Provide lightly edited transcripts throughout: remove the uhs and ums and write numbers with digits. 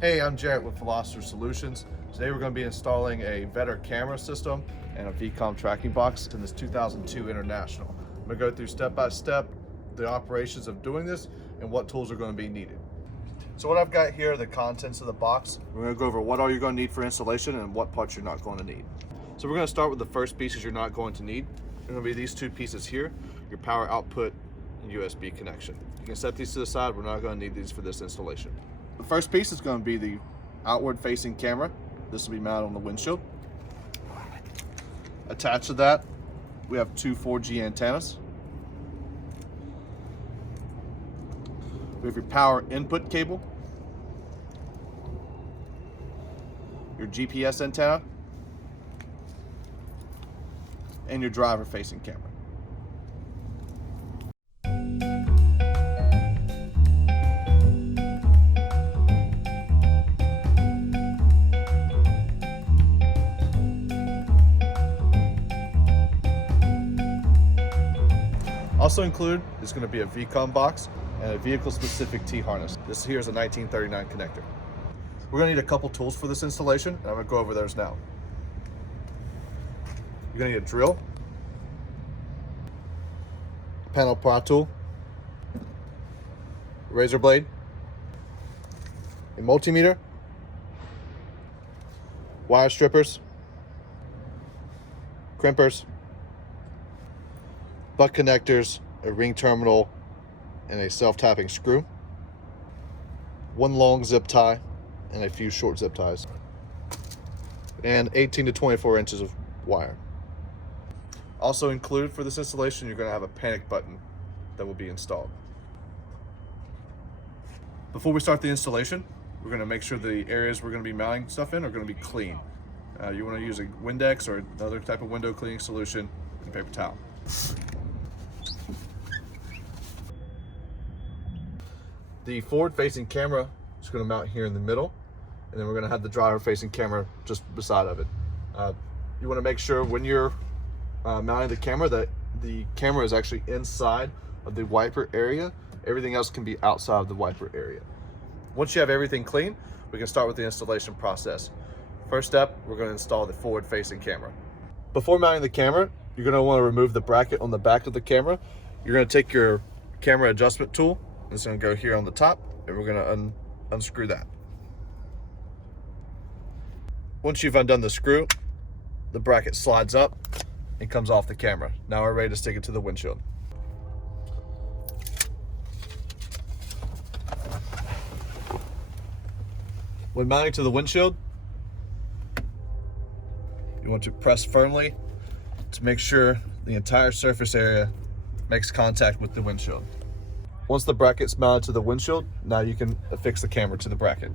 Hey, I'm Jarrett with Philosopher Solutions. Today we're going to be installing a VEDR camera system and a VCOM tracking box in this 2002 International. I'm going to go through step by step the operations of doing this and what tools are going to be needed. So what I've got here are the contents of the box. We're going to go over what all you're going to need for installation and what parts you're not going to need. So we're going to start with the first pieces you're not going to need. They're going to be these two pieces here, your power output and USB connection. You can set these to the side. We're not going to need these for this installation. The first piece is going to be the outward facing camera. This will be mounted on the windshield. Attached to that, we have two 4G antennas. We have your power input cable, your GPS antenna, and your driver facing camera. Also included is going to be a VCOM box and a vehicle-specific T-harness. This here is a 1939 connector. We're going to need a couple tools for this installation, and I'm going to go over those now. You're going to need a drill, a panel pry tool, a razor blade, a multimeter, wire strippers, crimpers, butt connectors, a ring terminal, and a self-tapping screw, one long zip tie, and a few short zip ties, and 18 to 24 inches of wire. Also included for this installation, you're going to have a panic button that will be installed. Before we start the installation, we're going to make sure the areas we're going to be mounting stuff in are going to be clean. You want to use a Windex or another type of window cleaning solution and paper towel. The forward-facing camera is going to mount here in the middle, and then we're going to have the driver-facing camera just beside of it. You want to make sure when you're mounting the camera that the camera is actually inside of the wiper area. Everything else can be outside of the wiper area. Once you have everything clean, we can start with the installation process. First step, we're going to install the forward-facing camera. Before mounting the camera, you're going to want to remove the bracket on the back of the camera. You're going to take your camera adjustment tool. It's going to go here on the top, and we're going to unscrew that. Once you've undone the screw, the bracket slides up and comes off the camera. Now we're ready to stick it to the windshield. When mounting to the windshield, you want to press firmly to make sure the entire surface area makes contact with the windshield. Once the bracket's mounted to the windshield, now you can affix the camera to the bracket.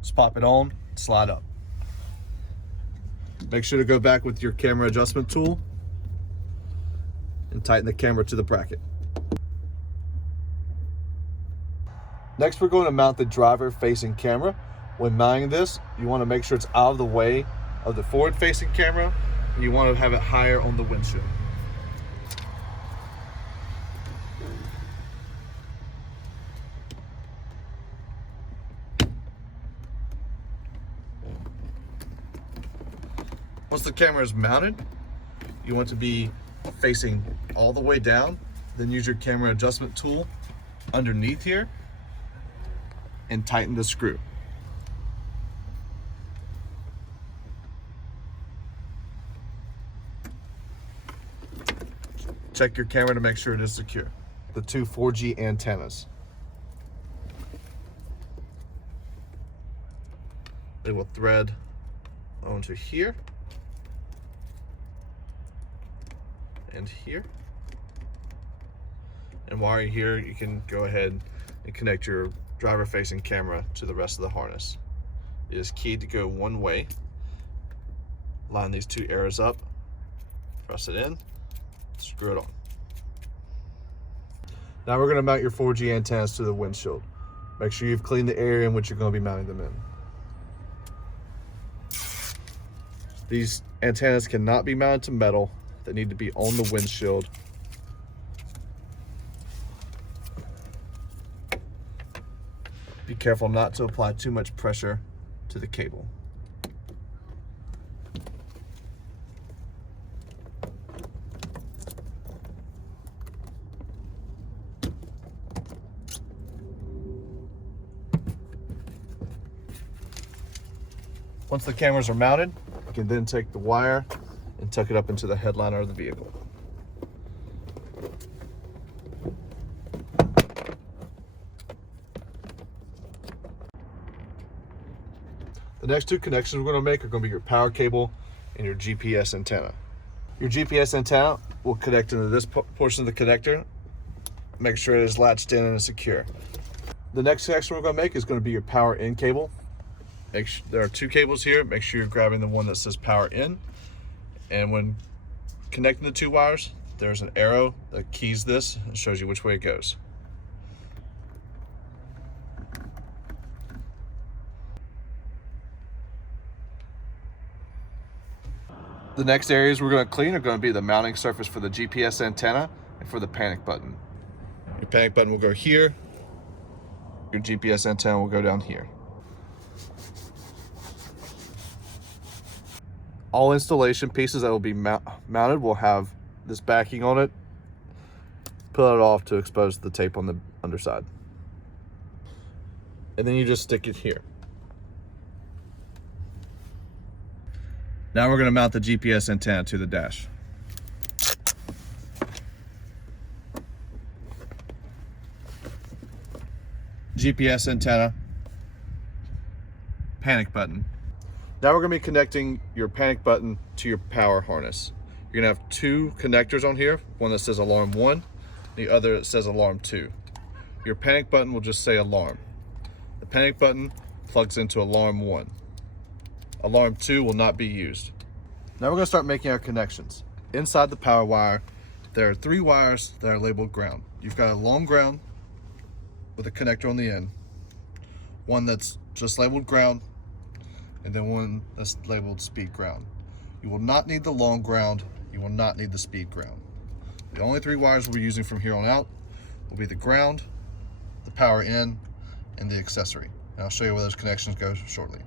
Just pop it on, slide up. Make sure to go back with your camera adjustment tool and tighten the camera to the bracket. Next, we're going to mount the driver-facing camera. When mounting this, you want to make sure it's out of the way of the forward-facing camera, and you want to have it higher on the windshield. Once the camera is mounted, you want to be facing all the way down, then use your camera adjustment tool underneath here and tighten the screw. Check your camera to make sure it is secure. The two 4G antennas. They will thread onto here and here. And while you're here, you can go ahead and connect your driver-facing camera to the rest of the harness. It is key to go one way. Line these two arrows up, press it in, screw it on. Now we're going to mount your 4G antennas to the windshield. Make sure you've cleaned the area in which you're going to be mounting them in. These antennas cannot be mounted to metal. They need to be on the windshield. Be careful not to apply too much pressure to the cable. Once the cameras are mounted, you can then take the wire and tuck it up into the headliner of the vehicle. The next two connections we're going to make are going to be your power cable and your GPS antenna. Your GPS antenna will connect into this portion of the connector. Make sure it is latched in and is secure. The next connection we're going to make is going to be your power in cable. There are two cables here. Make sure you're grabbing the one that says power in. And when connecting the two wires, there's an arrow that keys this and shows you which way it goes. The next areas we're going to clean are going to be the mounting surface for the GPS antenna and for the panic button. Your panic button will go here. Your GPS antenna will go down here. All installation pieces that will be mounted will have this backing on it. Peel it off to expose the tape on the underside. And then you just stick it here. Now we're going to mount the GPS antenna to the dash. GPS antenna, panic button. Now we're going to be connecting your panic button to your power harness. You're going to have two connectors on here, one that says alarm 1, the other that says alarm 2. Your panic button will just say alarm. The panic button plugs into alarm 1. Alarm 2 will not be used. Now we're going to start making our connections. Inside the power wire, there are 3 wires that are labeled ground. You've got a long ground with a connector on the end, one that's just labeled ground, and then one that's labeled speed ground. You will not need the long ground. You will not need the speed ground. The only 3 wires we'll be using from here on out will be the ground, the power in, and the accessory. And I'll show you where those connections go shortly.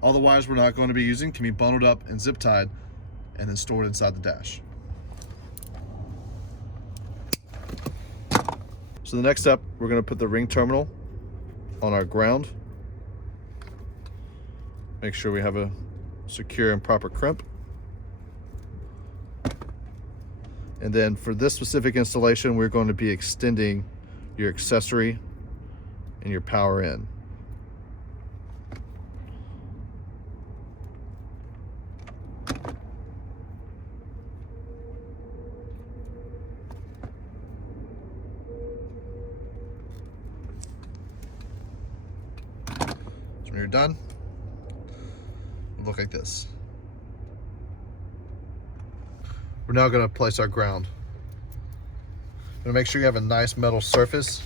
All the wires we're not going to be using can be bundled up and zip tied and then stored inside the dash. So the next step, we're going to put the ring terminal on our ground. Make sure we have a secure and proper crimp. And then for this specific installation, we're going to be extending your accessory and your power in. So when you're done, look like this. We're now going to place our ground. We're going to make sure you have a nice metal surface.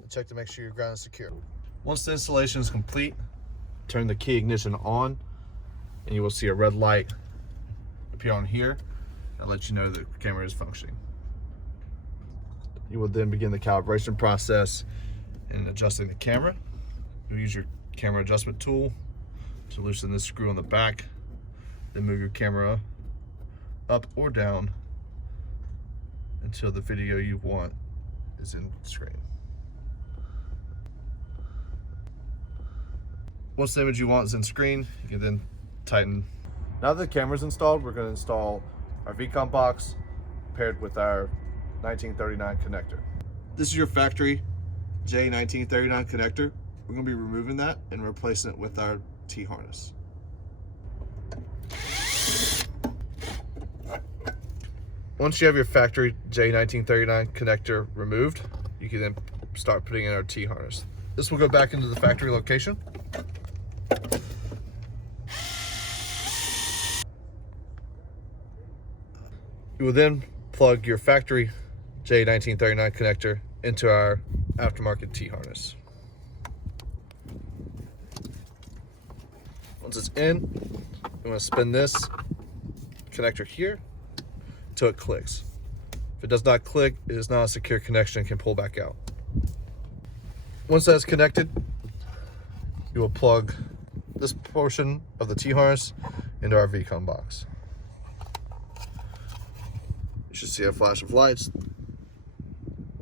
And check to make sure your ground is secure. Once the installation is complete, turn the key ignition on and you will see a red light appear on here and let you know the camera is functioning. You will then begin the calibration process and adjusting the camera. You'll use your camera adjustment tool to loosen this screw on the back, then move your camera up or down until the video you want is in screen. Once the image you want is in screen, you can then tighten. Now that the camera's installed, we're going to install our VCOM box paired with our 1939 connector. This is your factory J1939 connector. We're going to be removing that and replacing it with our T-harness. Once you have your factory J1939 connector removed, you can then start putting in our T-harness. This will go back into the factory location. You will then plug your factory J1939 connector into our aftermarket T-harness. Once it's in, you want to spin this connector here until it clicks. If it does not click, it is not a secure connection and can pull back out. Once that's connected, you will plug this portion of the T-harness into our VCOM box. You should see a flash of lights.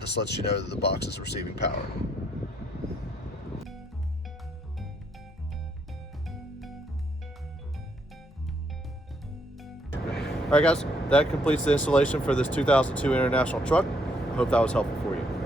This lets you know that the box is receiving power. All right, guys, that completes the installation for this 2002 International truck. I hope that was helpful for you.